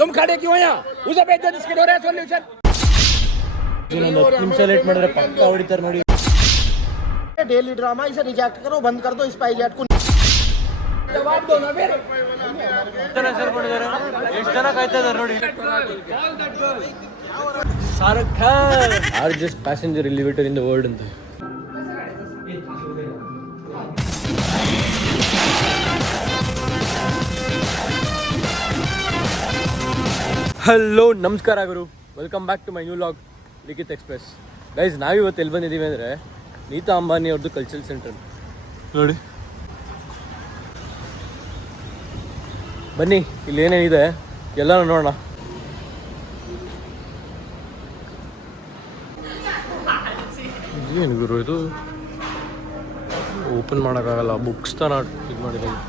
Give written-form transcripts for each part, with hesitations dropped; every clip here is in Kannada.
तुम खड़े क्यों हैं यहाँ? उसे भेज दो जिसके हो रहा है सॉल्यूशन। निमिष लेट ಮಾಡಿದ್ರೆ ಪಕ್ಕ ಹೊಡಿತಾರೆ ನೋಡಿ. डेली ड्रामा इसे रिजेक्ट करो, बंद कर दो स्पाई जेट को. जवाब दो ना फिर. ಎಷ್ಟು ಜನ ಕಾಯ್ತಾ ಇದ್ದಾರೆ ನೋಡಿ. Shahrukh Khan largest passenger elevator in the world ಅಂತ. ಹಲೋ ನಮಸ್ಕಾರ ಗುರು, welcome back to my new log Likhith Express. Guys ನಾವಿವತ್ತು ಎಲ್ಲಿ ಬಂದಿದ್ದೀವಿ ಅಂದರೆ ನೀತಾ ಅಂಬಾನಿ ಅವ್ರದ್ದು ಕಲ್ಚರಲ್ ಸೆಂಟರ್ ನೋಡಿ. ಬನ್ನಿ ಇಲ್ಲಿ ಏನೇನಿದೆ ಎಲ್ಲ ನೋಡೋಣ. ಏನು ಗುರು ಇದು ಓಪನ್ ಮಾಡೋಕ್ಕಾಗಲ್ಲ, ಬುಕ್ಸ್ ತಾನ ಇದು ಮಾಡಿದ್ದೀನಿ.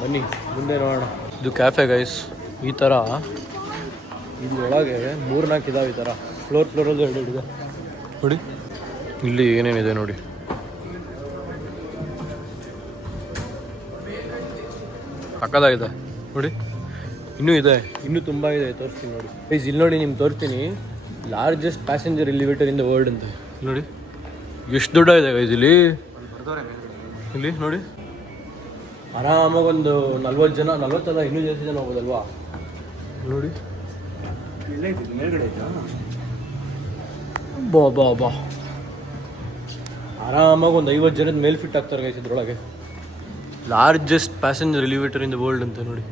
ಬನ್ನಿ ಮುಂದೆ ನೋಡೋಣ. ಇದು ಕ್ಯಾಫೆ ಗೈಸ್. ಈ ಥರ ಇದು ಒಳಗೆ 3-4 ಇದಾವೆ ಈ ಥರ. ಫ್ಲೋರಲ್ಲಿ ಎರಡು ಇದೆ ನೋಡಿ. ಇಲ್ಲಿ ಏನೇನಿದೆ ನೋಡಿ. ಪಕ್ಕದಾಗಿದೆ ನೋಡಿ. ಇನ್ನೂ ಇದೆ, ಇನ್ನೂ ತುಂಬ ಇದೆ, ತೋರಿಸ್ತೀನಿ ನೋಡಿ ಗೈಸ್. ಇಲ್ಲಿ ನೋಡಿ ನಿಮ್ಗೆ ತೋರಿಸ್ತೀನಿ. Largest passenger elevator in the world ಅಂತ ನೋಡಿ. ಎಷ್ಟು ದೊಡ್ಡ ಇದೆ ಗೈಸ್ ಇಲ್ಲಿ. ಇಲ್ಲಿ ನೋಡಿ, ಆರಾಮಾಗಿ ಒಂದು 40 ಜನ, 40 ಇನ್ನೂ ಜಾಸ್ತಿ ಜನ ಹೋಗೋದಲ್ವಾ ನೋಡಿ. ಬಾ ಆರಾಮಾಗಿ ಒಂದು 50 ಜನದ ಮೇಲೆ ಫಿಟ್ ಆಗ್ತಾರೆ ಗೈಸ್ ಇದ್ರೊಳಗೆ. Largest passenger elevator in the world ಅಂತ ನೋಡಿ.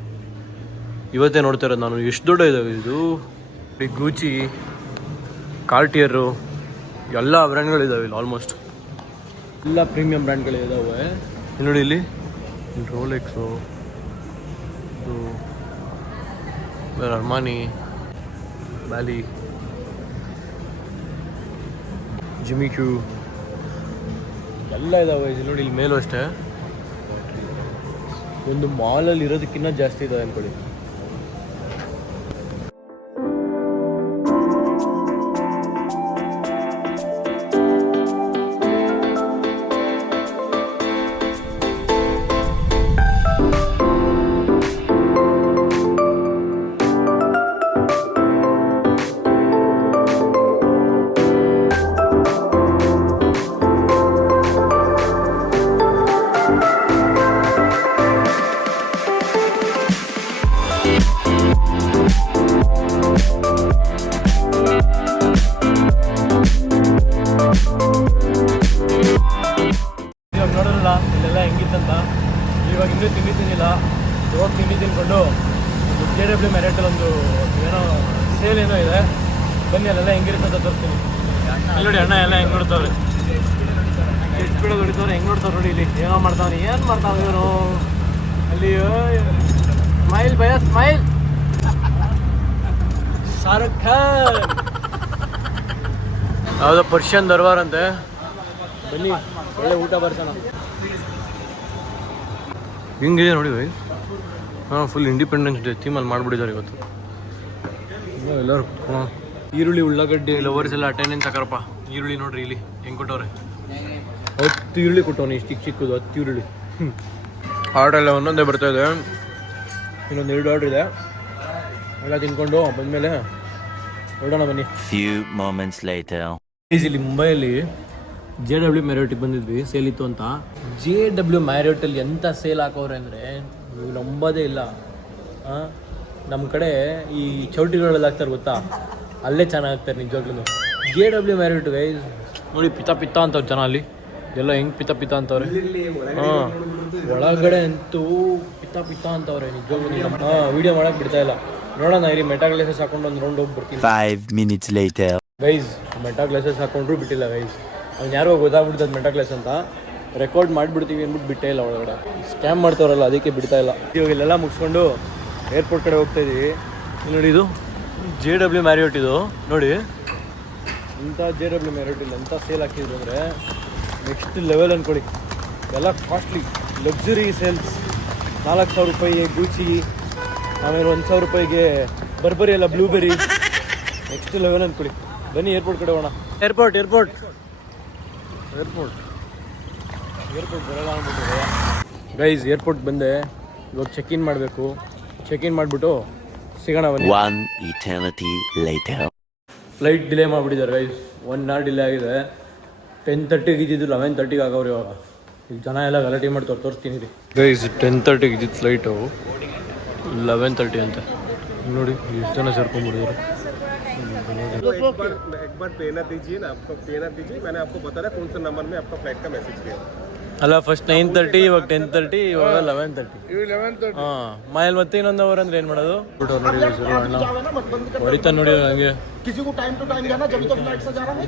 ಇವತ್ತೇ ನೋಡ್ತಾ ಇರೋದು ನಾನು. ಎಷ್ಟು ದೊಡ್ಡ ಇದ್ದಾವೆ ಇದು. ಗೂಚಿ, ಕಾರ್ಟಿಯರು ಎಲ್ಲ ಬ್ರ್ಯಾಂಡ್ಗಳಿದ್ದಾವೆ ಇಲ್ಲಿ. ಆಲ್ಮೋಸ್ಟ್ ಎಲ್ಲ ಪ್ರೀಮಿಯಂ ಬ್ರ್ಯಾಂಡ್ಗಳಿದ್ದಾವೆ ನೋಡಿ. ಇಲ್ಲಿ ರೋಲೆಕ್ಸು, ಅರ್ಮಾನಿ, ಬ್ಯಾಲಿ, ಜಿಮ್ಮಿ ಕ್ಯೂ ಎಲ್ಲ ಇದಾವೆ ಇಲ್ಲಿ ನೋಡಿ. ಇಲ್ಲಿ ಮೇಲೂ ಅಷ್ಟೇ ಒಂದು ಮಾಲಲ್ಲಿ ಇರೋದಕ್ಕಿಂತ ಜಾಸ್ತಿ ಇದಾವೆ ಅಂದ್ಕೊಳ್ಳಿ. ಇಲ್ಲೆಲ್ಲ ಹೆಂಗಿತ್ತಂತ. ಇವಾಗ ಇನ್ನೂ ತಿಂದಿಲ್ಲ. ಇವಾಗ ತಿಂದ್ಕೊಂಡು ಒಂದು JW ಮ್ಯಾರಿಯಟಲ್ಲಿ ಒಂದು ಏನೋ ಸೇಲ್ ಏನೋ ಇದೆ. ಬನ್ನಿ ಅಲ್ಲೆಲ್ಲ ಹೆಂಗಿರುತ್ತೆ ಅಂತ ತೋರಿಸ್ತೀನಿ. ಅಲ್ಲಿ ನೋಡಿ ಅಣ್ಣ ಎಲ್ಲ ಹೆಂಗೆ ನೋಡ್ತಾವ್ರೆ, ಎಷ್ಟು ಬಿಡೋದು ಹೊಡಿತವ್ರೆ, ಹೆಂಗೆ ನೋಡ್ತಾವ್ರೆ ನೋಡಿ. ಇಲ್ಲಿ ಏನೋ ಮಾಡ್ತಾವ್ರೆ, ಏನು ಮಾಡ್ತಾವೆ ಇವನು ಅಲ್ಲಿ. ಸ್ಮೈಲ್ ಭಯ ಸ್ಮೈಲ್. ಶಾರುಖ್ ಖಾನ್ ಯಾವುದೋ ಪರ್ಷಿಯನ್ ದರ್ಬಾರ್ ಅಂತೆ. ಬನ್ನಿ ಒಳ್ಳೆ ಊಟ ಬರ್ಸೋಣ. ಹಿಂಗಿದೆ ನೋಡಿ ಬೈ. ಹಾಂ, ಫುಲ್ ಇಂಡಿಪೆಂಡೆನ್ಸ್ ಡೇ ಥೀಮಲ್ಲಿ ಮಾಡಿಬಿಟ್ಟಿದ್ದಾರೆ ಇವತ್ತು. ಎಲ್ಲರೂ ಈರುಳ್ಳಿ, ಉಳ್ಳಾಗಡ್ಡಿ ಲವರ್ಸ್ ಎಲ್ಲ ಅಟೆಂಡೆನ್ಸ್ ಹಾಕಾರಪ್ಪ. ಈರುಳ್ಳಿ ನೋಡ್ರಿ ಇಲ್ಲಿ ಹೆಂಗೆ ಕೊಟ್ಟವ್ರೆ. 10 ಈರುಳ್ಳಿ ಕೊಟ್ಟವನು, ಇಷ್ಟು ಚಿಕ್ಕದು 10 ಈರುಳ್ಳಿ. ಆರ್ಡ್ರ್ ಎಲ್ಲ ಒಂದೊಂದೇ ಬರ್ತಾಯಿದೆ. ಇನ್ನೊಂದು 2 ಆರ್ಡ್ರ್ ಇದೆ. ಎಲ್ಲ ತಿನ್ಕೊಂಡು ಬಂದಮೇಲೆ ಹೊರಡೋಣ ಬನ್ನಿ. ಇಲ್ಲಿ ಮುಂಬೈಯಲ್ಲಿ JW ಮ್ಯಾರಿಯಟಿಗೆ ಬಂದಿದ್ವಿ, ಸೇಲ್ ಇತ್ತು ಅಂತ. JW ಮ್ಯಾರಿಯಟಲ್ಲಿ ಎಂಥ ಸೇಲ್ ಹಾಕೋರೆ ಅಂದರೆ ನೀವು ನಂಬೋದೇ ಇಲ್ಲ. ನಮ್ಮ ಕಡೆ ಈ ಚೌಟಿಗಳೆಲ್ಲ ಹಾಕ್ತಾರೆ ಗೊತ್ತಾ, ಅಲ್ಲೇ ಚೆನ್ನಾಗ್ತಾರೆ ನಿಜವಾಗ್ಲೂ. JW ಮ್ಯಾರಿಯಟ್ ಗೈಸ್ ನೋಡಿ. ಪಿತ ಅಂತವ್ರು ಜನ ಅಲ್ಲಿ ಎಲ್ಲ ಹೆಂಗೆ ಪಿತ ಅಂತವ್ರೆ. ಹಾಂ, ಒಳಗಡೆ ಅಂತೂ ಪಿತ ಅಂತವ್ರೆ ನಿಜವಾಗ್ಲೂ. ವೀಡಿಯೋ ಮಾಡೋಕೆ ಬಿಡ್ತಾ ಇಲ್ಲ. ನೋಡೋಣ ಇರಿ, ಮೆಟಾ ಗ್ಲಾಸಸ್ ಹಾಕೊಂಡು ಒಂದು ರೌಂಡ್ ಹೋಗಿ ಬರ್ತೀನಿ. 5 minutes later guys Meta glasses ಹಾಕೊಂಡ್ರು ಬಿಟ್ಟಿಲ್ಲ ಗೈಸ್. ಅವ್ನು ಯಾರೋ ಗೊತ್ತಾಗ್ಬಿಡ್ತದೆ ಮೆಟಾ ಗ್ಲಾಸ್ ಅಂತ. ರೆಕಾರ್ಡ್ ಮಾಡಿಬಿಡ್ತೀವಿ ಅಂದ್ಬಿಟ್ಟು ಬಿಟ್ಟೇ ಇಲ್ಲ ಒಳಗಡೆ. ಸ್ಕ್ಯಾಮ್ ಮಾಡ್ತಾರಲ್ಲ ಅದಕ್ಕೆ ಬಿಡ್ತಾ ಇಲ್ಲ. ಇವಾಗ ಇಲ್ಲೆಲ್ಲ ಮುಗಿಸ್ಕೊಂಡು ಏರ್ಪೋರ್ಟ್ ಕಡೆ ಹೋಗ್ತಾ ಇದ್ದೀವಿ. ನೋಡಿ ಇದು JW ಮ್ಯಾರಿಯಟ್ ಇದು ನೋಡಿ. ಇಂಥ JW ಮ್ಯಾರಿಯಟ್ ಇಲ್ಲ ಎಂಥ ಸೇಲ್ ಹಾಕಿದ್ರು ಅಂದರೆ ನೆಕ್ಸ್ಟ್ ಲೆವೆಲ್ ಅಂದ್ಕೊಳ್ಳಿ. ಎಲ್ಲ ಕಾಸ್ಟ್ಲಿ ಲಕ್ಸುರಿ ಸೇಲ್ಸ್. 4,000 ರೂಪಾಯಿಗೆ ಗೂಚಿ, ಆಮೇಲೆ 1,000 ರೂಪಾಯಿಗೆ ಬರ್ಬರಿ ಎಲ್ಲ ಬ್ಲೂಬೆರಿ, ನೆಕ್ಸ್ಟ್ ಲೆವೆಲ್ ಅಂದ್ಕೊಳ್ಳಿ. ಬನ್ನಿ ಏರ್ಪೋರ್ಟ್ ಕಡೆ ಹೋಗೋಣ. ಏರ್ಪೋರ್ಟ್ ಏರ್ಪೋರ್ಟ್ ಏರ್ಪೋರ್ಟ್ ಏರ್ಪೋರ್ಟ್ ಬರೋಲ್ಲ ಅಂದ್ಬಿಟ್ಟು ಗೈಸ್ ಏರ್ಪೋರ್ಟ್ ಬಂದೆ. ಇವಾಗ ಚೆಕ್ ಇನ್ ಮಾಡಬೇಕು. ಚೆಕ್ ಇನ್ ಮಾಡಿಬಿಟ್ಟು ಸಿಗೋಣ ಬನ್ನಿ. 1 eternity later. ಫ್ಲೈಟ್ ಡಿಲೇ ಮಾಡಿಬಿಟ್ಟಿದ್ದಾರೆ ಗೈಸ್. 1 hour ಡಿಲೇ ಆಗಿದೆ. 10:30ಗೆ ಇದ್ದಿದ್ದು 11:30ಗೆ ಆಗವ್ರು ಇವಾಗ. ಈಗ ಜನ ಎಲ್ಲ ಗಲಾಟೆ ಮಾಡ್ತಾರೆ, ತೋರಿಸ್ತೀನಿ ರೀ ಗೈಸ್. 10:30ಗೆ ಇದ್ದಿದ್ದು ಫ್ಲೈಟು 11:30 ಅಂತ ನೋಡಿ. ಎಷ್ಟು ಜನ ಸೇರ್ಕೊಂಡ್ಬಿಟ್ಟಿದ್ದಾರೆ. एक बार पेना दीजिए ना, आपको पेना दीजिए. मैंने आपको बताया कौन सा नंबर में आपका फ्लाइट का मैसेज किया. ಅಲ್ಲ ಫಸ್ಟ್ 9:30, ಇವಾಗ 10:30, ಇವಾಗ 11:30. ಹಾಂ ಮೈಲ್ ಮತ್ತೆ ಇನ್ನೊಂದು ಅವರ್ ಅಂದ್ರೆ ಏನು ಮಾಡೋದು? ಹೊಡಿತಾ ನೋಡಿ ಹಂಗೆ. किसी को टाइम टू टाइम जाना, जब तो फ्लाइट से जा रहा है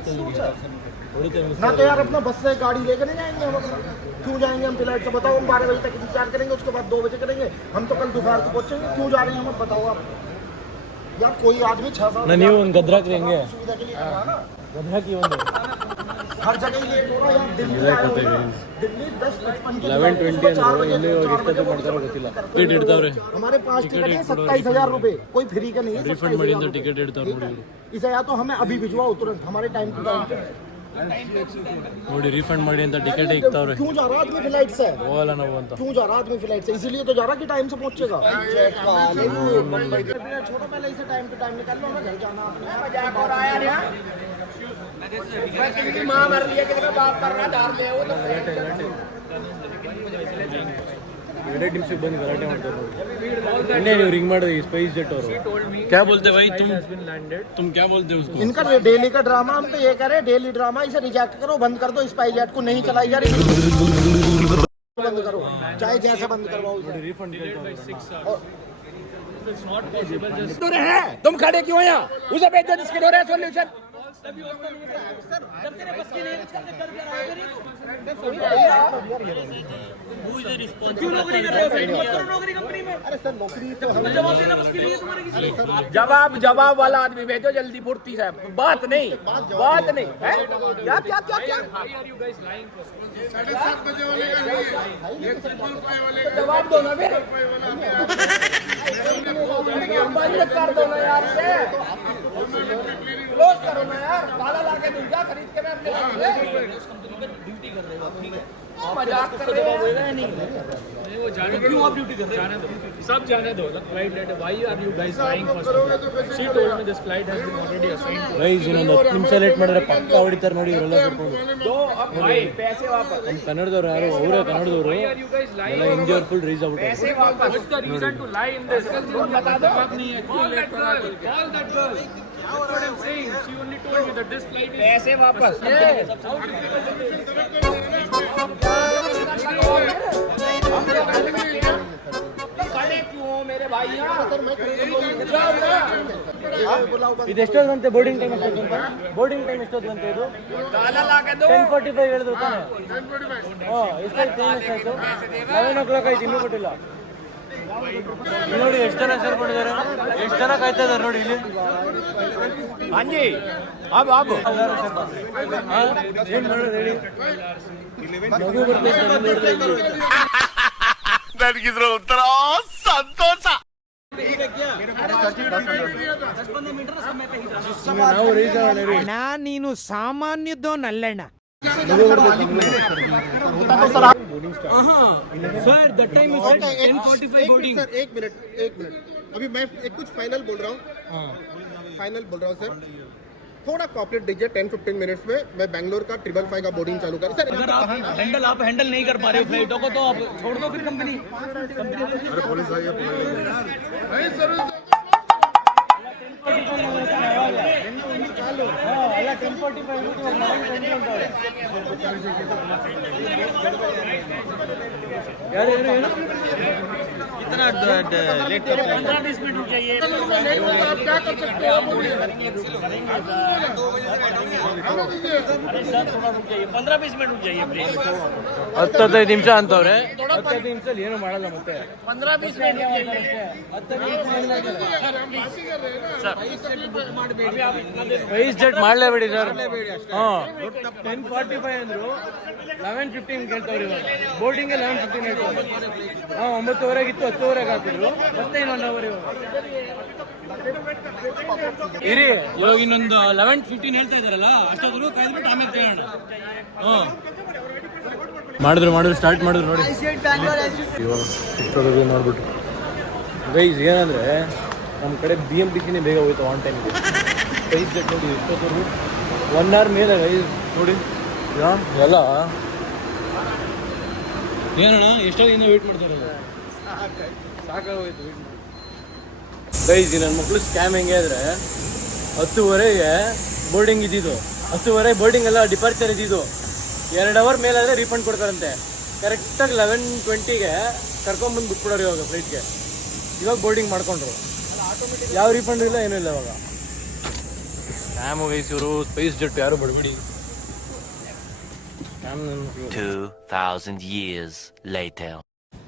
ना. तो यार अपना बस से गाड़ी लेकर नहीं जाएंगे हम अपना. क्यों जाएंगे हम फ्लाइट से? बताओ. हम 12 बजे तक इंतजार करेंगे, उसके बाद 2 बजे करेंगे. हम तो कल दोपहर को पहुंचेंगे. क्यों जा रहे हैं हम, बताओ आप यार. कोई आदमी 6-7 ನೀವು ಒಂದು ಗದ್ರಾಕ್ ಹೆಂಗೆ सुविधा के लिए कर रहा है ना. ಗದ್ರಾಕಿ ಒಂದು हर जगह लेट हो रहा है. दिल्ली आए हो ना, दिल्ली 10:55 के 11:20 ಅಂದ್ರೆ ಇಲ್ಲಿ ಇವಾಗ ಎಷ್ಟೊತ್ತು ಮಾಡ್ತಾರೋ ಗೊತ್ತಿಲ್ಲ. ಟಿಕೆಟ್ ಇಡ್ತಾವ್ರೆ. हमारे पास टिकट है 27,000 रुपए. कोई फ्री का नहीं है. ರಿಫಂಡ್ ಮಾಡಿ ಅಂತ ಟಿಕೆಟ್ ಇಡ್ತಾವ್ರೆ ನೋಡಿ. इसे या तो हमें अभी भिजवाओ तुरंत, हमारे टाइम टू टाइम. ನೋಡಿ ರಿಫಂಡ್ ಮಾಡಿ ಅಂತ टिकट ಇಕ್ತಾವ್ರೆ. क्यों जा रहा आदमी फ्लाइट से? ಹೋಗಲ್ಲ ನಾವು ಅಂತ. क्यों जा रहा आदमी फ्लाइट से? इसीलिए तो जा रहा कि टाइम से पहुंचेगा. छोटा पहले इसे टाइम टू टाइम निकाल लो, हमें घर जाना. मजाक हो रहा है यार. मैं किसी की माँ मर रही है, किसी का बाप कर रहा है, धार ले वो तो 2 ನಿಮಿಷಕ್ಕೆ ಬಂದು ಗಲಾಟೆ ಮಾಡ್ತಾರೆ ನೋಡಿ. ಇನ್ನೇ ನೀವು ರಿಂಗ್ ಮಾಡಿದ್ರೆ ಸ್ಪೈಸ್ ಜೆಟ್ ಅವರು क्या बोलते भाई तुम क्या बोलते हो उसको? इनका डेली का ड्रामा. हम तो ये कह रहे हैं डेली ड्रामा. इसे रिजेक्ट करो, बंद कर दो. स्पाइस जेट को नहीं चलाई जा रही, बंद करो. चाहे जैसा बंद करवाओ. रिफंड तो है. तुम खड़े क्यों हैं यहाँ? उसे भेज दो जिसके दो रहे सोल्यूशन. जवाब वाला आदमी भेजो जल्दी, फुर्ती से. बात नहीं है. क्या क्या क्या क्या जवाब दो ना फिर. बंद कर दो ना यार से. क्लोज करो ना यार. ताला ला के दूंगा खरीद के मैं अपने ड्यूटी कर रहे हो. ठीक है, मजाक कर रहे हो. नहीं वो जाने क्यों आप ड्यूटी कर रहे हो? सब जाने दो. Flight late. Why are you guys flying first? She told me this flight has been already assigned. Guys ಇನ್ನೊಂದು 10 ನಿಮಿಷ ಲೇಟ್ ಮಾಡಿದ್ರೆ ಪಕ್ಕ ಹೊಡಿತಾರೆ ನೋಡಿ ಇವರೆಲ್ಲ ಸೇರ್ಕೊಂಡು. दो अब भाई पैसे वापस. ನಮ್ಮ ಕನ್ನಡದವ್ರು ಯಾರು ಅವರೇ ಕನ್ನಡದವರು Why are you guys lying? ಎಲ್ಲ ಇಂಡಿಯರ್ ಫುಲ್ ರೀಸ್ ಆಗ್ಬಿಟ್ಟು. पैसे वापस. What's the reason to lie in this? बता दो. Call that girl. Call that girl. That's what I'm saying. She only told me that this flight is. पैसे वापस. खड़े क्यों हो मेरे भाई यहाँ? ಇದು ಎಷ್ಟೊತ್ತಂತೆ ಬೋರ್ಡಿಂಗ್ ಟೈಮ್ ಎಷ್ಟೊತ್ತಂತೆ? ಬೋರ್ಡಿಂಗ್ ಟೈಮ್ ಎಷ್ಟೊತ್ತಂತೆ ಇದು? ताला ला के दो. 10:45 ಹೇಳಿದ್ರು ತಾನೆ? ಹಾಂ ಎಷ್ಟಾಯ್ತು? ಟೈಮ್ ಎಷ್ಟಾಯ್ತು? 11 o'clock ಆಯ್ತು, ಇನ್ನೂ ಕೊಟ್ಟಿಲ್ಲ. ಇಲ್ಲಿ ನೋಡಿ ಎಷ್ಟು ಜನ ಸೇರ್ಕೊಂಡಿದ್ದಾರೆ, ಎಷ್ಟು ಜನ ಕಾಯ್ತಾ ಇದ್ದಾರೆ ನೋಡಿ ಇಲ್ಲಿ. हाँ जी अब ಏನು ಮಾಡೋದು ಹೇಳಿ? ಮಗು ಬರ್ತೈತೆ ನೋಡಿದ್ರೆ ಇಲ್ಲಿ. ನನಗಿದ್ರ ಒಂಥರ ಸಂತೋಷ. ನಾವು ರೀಚ್ ಆಗೋಣ ರೀ. ನೀನು ಸಾಮಾನ್ಯದೋನಲ್ಲಣ್ಣ. Sir the time is 10:45 boarding. Sir एक मिनट अभी मैं कुछ फाइनल बोल रहा हूँ. सर थोड़ा कॉपरेट दीजिए. 10-15 मिनट्स में मैं बैंगलोर का 555 का बोर्डिंग चालू कर. सर अगर आप हैंडल नहीं कर पा रहे हो फ्लाइटों को तो आप छोड़ दो फिर कंपनी. अरे पुलिस आई है. ಯಾರು ಏನು इतना लेट कर 15-20 मिनट रुक जाइए. आप क्या कर सकते हो? 15-20 मिनट रुक जाइए प्लीज. 10-15 ನಿಮಿಷ ಅಂತವ್ರೆ. 15 ನಿಮಿಷದಲ್ಲಿ ಏನು ಮಾಡಲ್ಲ ಮತ್ತೆ. 15-20 मिनट ಸ್ಪೈಸ್ ಜೆಟ್ ಮಾಡಲೇಬೇಡಿ. ಮಾಡಲೇಬೇಡಿ ಸರ್. ಹಾಂ 10:45 ಅಂದರು, 11:15 ಕೇಳ್ತಾವ್ರಿ ಇವಾಗ. ಬೋರ್ಡಿಂಗ್ಗೆ 11:15 ಹೇಳ್ತಾರೆ. ಹಾಂ 9:30 ಇತ್ತು, 10:00 ಹಾಕಿದ್ರು, ಮತ್ತೆ ಇನ್ನೊಂದು ಅವರ್ ಇವಾಗ. ಇರಿ ಇವಾಗ ಇನ್ನೊಂದು 11:15 ಹೇಳ್ತಾ ಇದಾರಲ್ಲ, ಅಷ್ಟೊಂದು ಕಾಯ್ದ್ಬಿಟ್ಟು ಆಮೇಲೆ ತಗೋಣ. ಹಾಂ ಮಾಡಿದ್ರು ಸ್ಟಾರ್ಟ್ ಮಾಡಿದ್ರು ನೋಡಿ. ಇವಾಗ ಇಷ್ಟೊಂದು ನೋಡ್ಬಿಟ್ಟು ಗೈಸ್ ಏನಂದರೆ ನಮ್ಮ ಕಡೆ BMTCನೇ ಬೇಗ ಹೋಯ್ತು ಆನ್ ಟೈಮ್ಗೆ. ಸ್ಪೈಸ್ ಜೆಟ್ ನೋಡಿ ಇಷ್ಟೊತ್ತವರೆಗೂ 1 hour ಮೇಲೆ ಗೈಸ್ ನೋಡಿ ಎಲ್ಲ ಏನಣ್ಣ ಎಷ್ಟೊಂದಿಂದ ವೇಟ್ ಮಾಡ್ತಾರಲ್ಲ, ಸಾಕಾಗೋಯ್ತು ವೇಟ್ ಮಾಡಿ. ಗೈಸ್ ನನ್ನ ಮಕ್ಕಳು ಸ್ಕ್ಯಾಮ್ ಹೆಂಗೆ ಅಂದರೆ 10:30ಗೆ ಬೋರ್ಡಿಂಗ್ ಇದ್ದಿದ್ದು, 10:30 ಬೋರ್ಡಿಂಗ್ ಎಲ್ಲ ಡಿಪಾರ್ಚರ್ ಇದ್ದಿದ್ದು. 2 hour ಮೇಲಾದರೆ ರೀಫಂಡ್ ಕೊಡ್ತಾರಂತೆ. ಕರೆಕ್ಟಾಗಿ 11:20ಗೆ ಕರ್ಕೊಂಬಂದು ಬಿಟ್ಬಿಡೋರು ಇವಾಗ ಫ್ಲೈಟ್ಗೆ. ಇವಾಗ ಬೋರ್ಡಿಂಗ್ ಮಾಡ್ಕೊಂಡ್ರು, ಯಾವ ರೀಫಂಡ್ ಇಲ್ಲ ಏನೂ ಇಲ್ಲ ಇವಾಗ. ಸ್ಕ್ಯಾಮು ಗೈಸ್ ಇವರು. ಸ್ಪೈಸ್ ಜೆಟ್ ಯಾರು ಬಡಬಿಡಿ. 2,000 years later.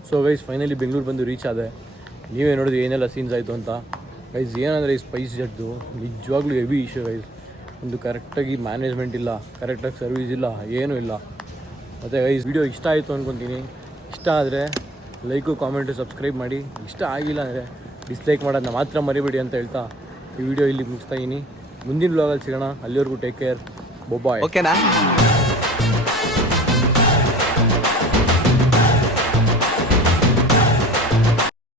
So guys finally Bengaluru ಬಂದು ರೀಚ್ ಆದೆ. ನೀವೇ ನೋಡಿದ್ರಿ ಏನೆಲ್ಲ ಸೀನ್ಸ್ ಆಯಿತು ಅಂತ. ಗೈಸ್ ಏನಂದರೆ ಈ ಸ್ಪೈಸ್ ಜೆಟ್ದು ನಿಜವಾಗ್ಲೂ ಹೆವಿ ಇಶ್ಯೂ ಗೈಸ್. ಒಂದು ಕರೆಕ್ಟಾಗಿ ಮ್ಯಾನೇಜ್ಮೆಂಟ್ ಇಲ್ಲ, ಕರೆಕ್ಟಾಗಿ ಸರ್ವಿಸ್ ಇಲ್ಲ, ಏನೂ ಇಲ್ಲ. ಮತ್ತು ಗೈಸ್ ವಿಡಿಯೋ ಇಷ್ಟ ಆಯಿತು ಅಂದ್ಕೊತೀನಿ. ಇಷ್ಟ ಆದರೆ ಲೈಕು, ಕಾಮೆಂಟು, ಸಬ್ಸ್ಕ್ರೈಬ್ ಮಾಡಿ. ಇಷ್ಟ ಆಗಿಲ್ಲ ಅಂದರೆ ಡಿಸ್ಲೈಕ್ ಮಾಡೋದನ್ನ ಮಾತ್ರ ಮರಿಬೇಡಿ ಅಂತ ಹೇಳ್ತಾ ಈ ವಿಡಿಯೋ ಇಲ್ಲಿ ಮುಗಿಸ್ತಾ ಇದ್ದೀನಿ. ಮುಂದಿನ ವ್ಲಾಗಲ್ಲಿ ಸಿಗೋಣ. ಅಲ್ಲಿವರೆಗೂ ಟೇಕ್ ಕೇರ್, ಬಾಯ್. ಓಕೆನಾ?